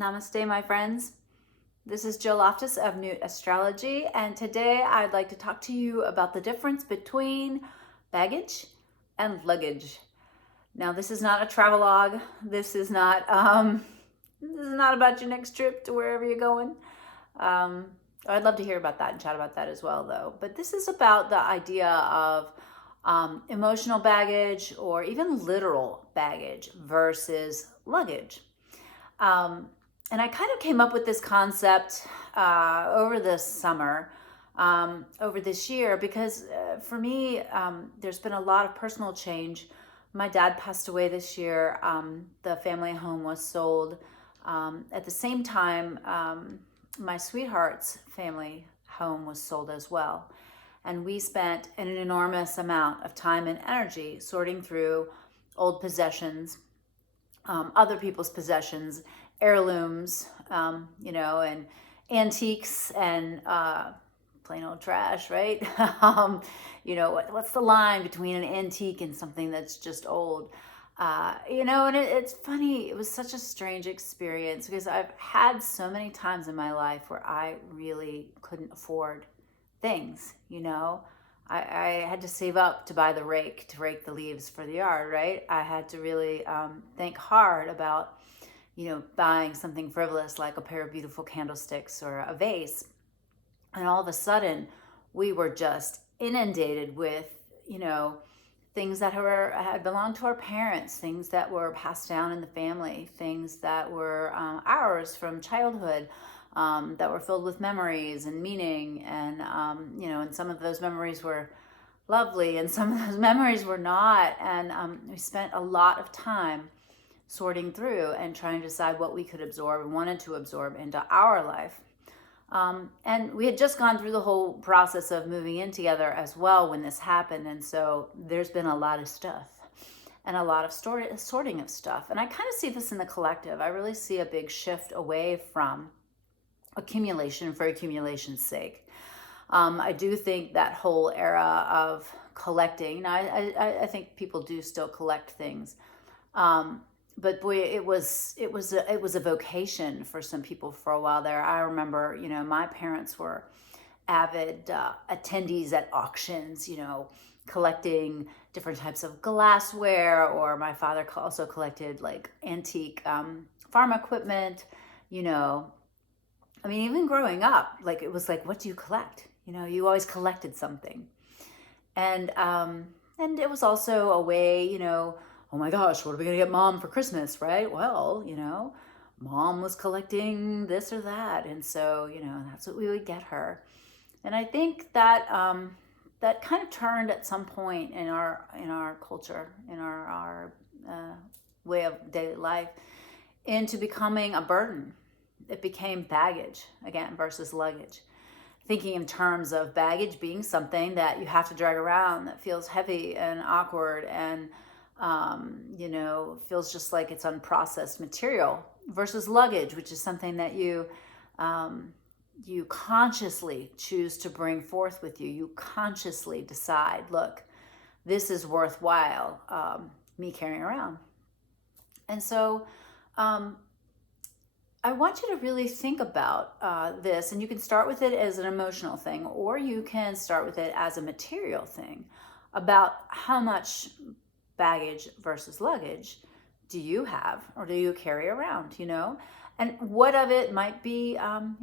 Namaste, my friends. This is Jill Loftus of New Astrology, and today I'd like to talk to you about the difference between baggage and luggage. Now, this is not a travelogue. This is not about your next trip to wherever you're going. I'd love to hear about that and chat about that as well, though. But this is about the idea of emotional baggage or even literal baggage versus luggage. And I kind of came up with this concept over this summer, over this year, because for me, there's been a lot of personal change. My dad passed away this year. The family home was sold. At the same time, my sweetheart's family home was sold as well. And we spent an enormous amount of time and energy sorting through old possessions, other people's possessions, heirlooms, and antiques and plain old trash, right? What's the line between an antique and something that's just old? And it's funny. It was such a strange experience because I've had so many times in my life where I really couldn't afford things, I had to save up to buy the rake to rake the leaves for the yard, right? I had to really think hard about buying something frivolous like a pair of beautiful candlesticks or a vase. And all of a sudden, we were just inundated with, things that had belonged to our parents, things that were passed down in the family, things that were ours from childhood, that were filled with memories and meaning. And some of those memories were lovely and some of those memories were not. And we spent a lot of time sorting through and trying to decide what we could absorb and wanted to absorb into our life. And we had just gone through the whole process of moving in together as well when this happened. And so there's been a lot of stuff and a lot of sorting of stuff. And I kind of see this in the collective. I really see a big shift away from accumulation for accumulation's sake. I do think that whole era of collecting, now I think people do still collect things. But boy, it was a vocation for some people for a while there. I remember, my parents were avid attendees at auctions, collecting different types of glassware, or my father also collected like antique farm equipment, even growing up, like it was like, what do you collect? You always collected something. And it was also a way, oh my gosh, what are we going to get mom for Christmas, right? Well, mom was collecting this or that. And so, that's what we would get her. And I think that that kind of turned at some point in our culture, in our way of daily life, into becoming a burden. It became baggage, again, versus luggage. Thinking in terms of baggage being something that you have to drag around that feels heavy and awkward and feels just like it's unprocessed material, versus luggage, which is something that you consciously choose to bring forth with you. You consciously decide, look, this is worthwhile me carrying around. And so I want you to really think about this, and you can start with it as an emotional thing, or you can start with it as a material thing about how much baggage versus luggage do you have or do you carry around, and what of it might be,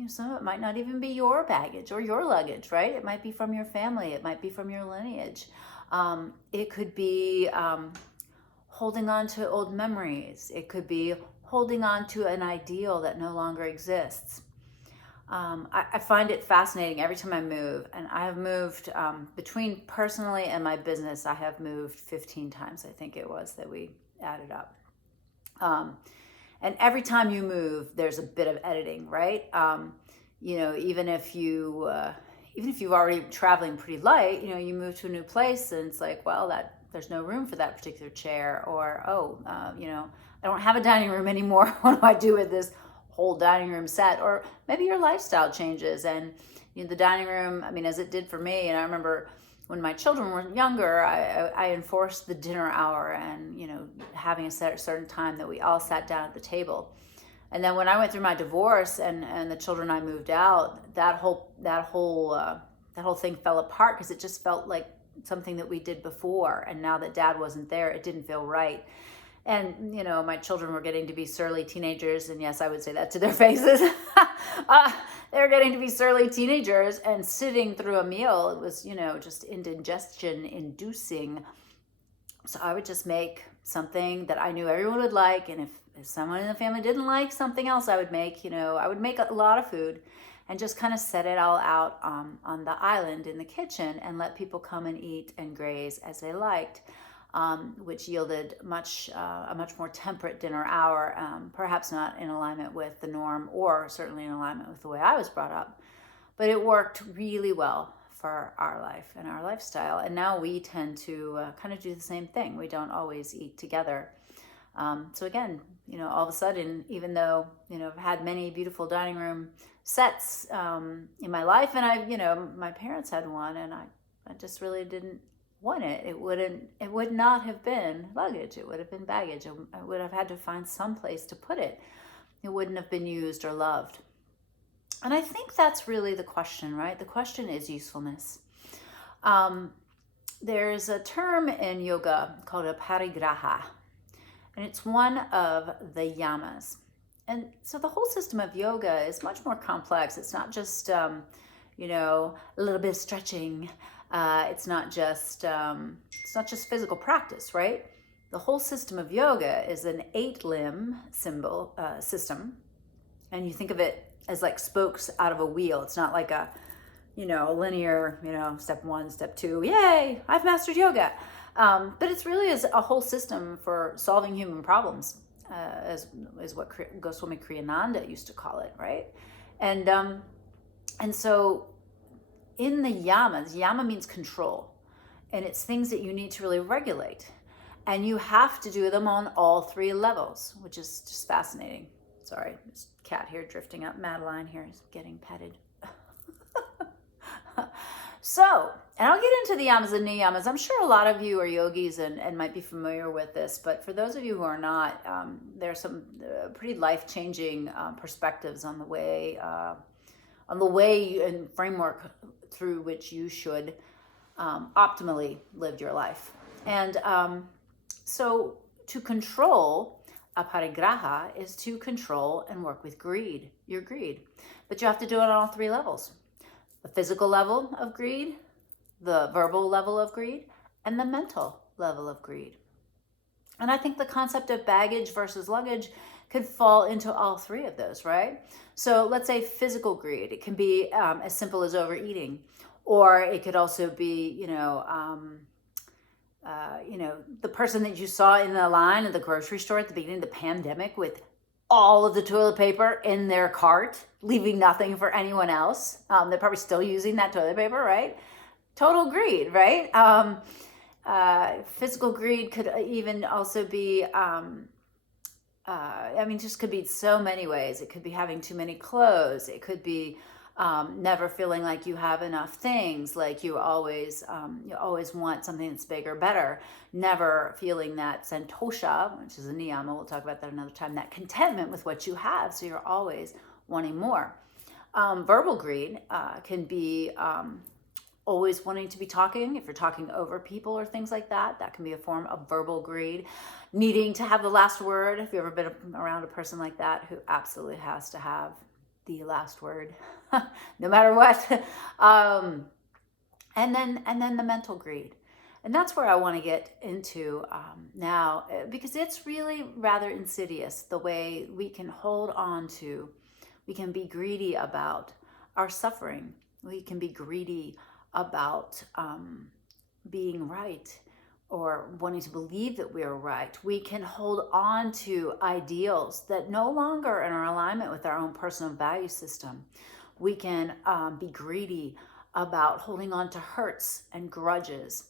some of it might not even be your baggage or your luggage, right? It might be from your family. It might be from your lineage. It could be holding on to old memories. It could be holding on to an ideal that no longer exists. I find it fascinating every time I move, and I have moved between personally and my business. I have moved 15 times, I think it was, that we added up. And every time you move, there's a bit of editing, right? Even if you've already traveling pretty light, you move to a new place and it's like, well, there's no room for that particular chair, or I don't have a dining room anymore. What do I do with this whole dining room set? Or maybe your lifestyle changes and the dining room, as it did for me. And I remember when my children were younger, I enforced the dinner hour and, having a certain time that we all sat down at the table. And then when I went through my divorce and the children I moved out, that whole thing fell apart because it just felt like something that we did before. And now that dad wasn't there, it didn't feel right. And, my children were getting to be surly teenagers. And yes, I would say that to their faces. They were getting to be surly teenagers, and sitting through a meal, it was, just indigestion inducing. So I would just make something that I knew everyone would like. And if someone in the family didn't like something else I would make, I would make a lot of food and just kind of set it all out on the island in the kitchen and let people come and eat and graze as they liked, which yielded a much more temperate dinner hour, perhaps not in alignment with the norm or certainly in alignment with the way I was brought up. But it worked really well for our life and our lifestyle. And now we tend to kind of do the same thing. We don't always eat together. So again, all of a sudden, even though, I've had many beautiful dining room sets in my life, and my parents had one, and I just really didn't want it. It would not have been luggage. It would have been baggage. I would have had to find some place to put it. It wouldn't have been used or loved. And I think that's really the question, right? The question is usefulness. There's a term in yoga called a parigraha, and it's one of the yamas. And so the whole system of yoga is much more complex. It's not just, a little bit of stretching. It's not just physical practice, right? The whole system of yoga is an 8-limb system, and you think of it as like spokes out of a wheel. It's not like a, linear, step 1, step 2, yay, I've mastered yoga. But it's really is a whole system for solving human problems, is what Goswami Kriyananda used to call it, right? And so in the yamas, yama means control, and it's things that you need to really regulate. And you have to do them on all 3 levels, which is just fascinating. Sorry, this cat here drifting up. Madeline here is getting petted. So, and I'll get into the yamas and niyamas. I'm sure a lot of you are yogis and might be familiar with this, but for those of you who are not, there are some pretty life-changing perspectives on the way and framework through which you should optimally live your life. And so to control aparigraha is to control and work with greed, your greed. But you have to do it on all 3 levels. The physical level of greed, the verbal level of greed, and the mental level of greed. And I think the concept of baggage versus luggage could fall into all 3 of those, right? So let's say physical greed. It can be as simple as overeating, or it could also be, the person that you saw in the line at the grocery store at the beginning of the pandemic with all of the toilet paper in their cart, leaving nothing for anyone else. They're probably still using that toilet paper, right? Total greed, right? Physical greed could even also be, just could be so many ways. It could be having too many clothes. It could be never feeling like you have enough things, like you always want something that's bigger, better, never feeling that santosha, which is a niyama, we'll talk about that another time, that contentment with what you have, so you're always wanting more. Verbal greed can be always wanting to be talking. If you're talking over people or things like that, that can be a form of verbal greed. Needing to have the last word. Have you ever been around a person like that who absolutely has to have the last word, no matter what? And then the mental greed. And that's where I want to get into now, because it's really rather insidious, the way we can hold on to, we can be greedy about our suffering. We can be greedy about being right or wanting to believe that we are right. We can hold on to ideals that no longer are in alignment with our own personal value system. We can be greedy about holding on to hurts and grudges.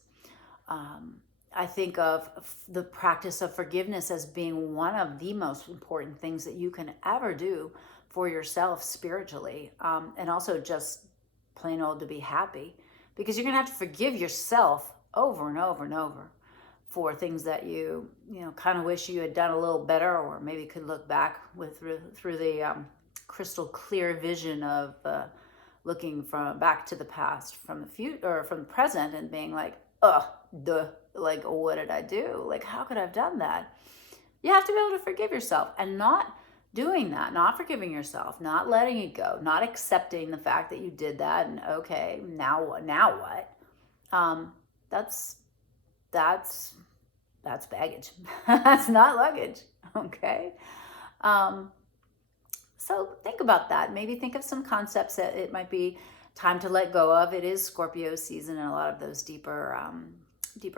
I think of the practice of forgiveness as being one of the most important things that you can ever do for yourself spiritually, and also just plain old to be happy, because you're going to have to forgive yourself over and over and over for things that you kind of wish you had done a little better, or maybe could look back with through the crystal clear vision of looking from back to the past, from the future or from the present, and being like, like, what did I do? Like, how could I have done that? You have to be able to forgive yourself, and not doing that, not forgiving yourself, not letting it go, not accepting the fact that you did that, and okay, now what? That's baggage. That's not luggage. Okay. So think about that. Maybe think of some concepts that it might be time to let go of. It is Scorpio season, and a lot of those deeper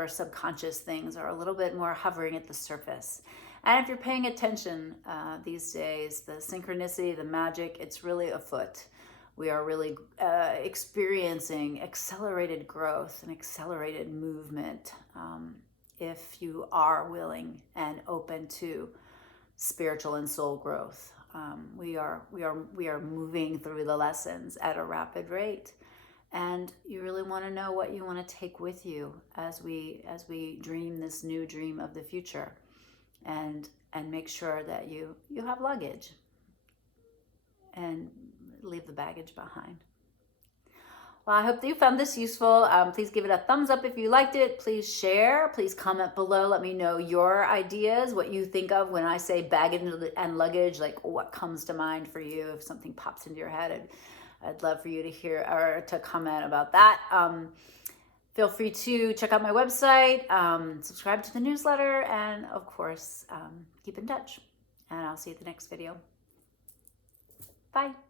subconscious things are a little bit more hovering at the surface. And if you're paying attention these days, the synchronicity, the magic, it's really afoot. We are really experiencing accelerated growth and accelerated movement. If you are willing and open to spiritual and soul growth, we are moving through the lessons at a rapid rate. And you really want to know what you want to take with you as we dream this new dream of the future, and make sure that you have luggage and leave the baggage behind. Well, I hope that you found this useful. Please give it a thumbs up if you liked it. Please share. Please comment below. Let me know your ideas, what you think of when I say baggage and luggage, like what comes to mind for you. If something pops into your head, I'd love for you to hear or to comment about that. Feel free to check out my website, subscribe to the newsletter, and of course, keep in touch. And I'll see you at the next video. Bye.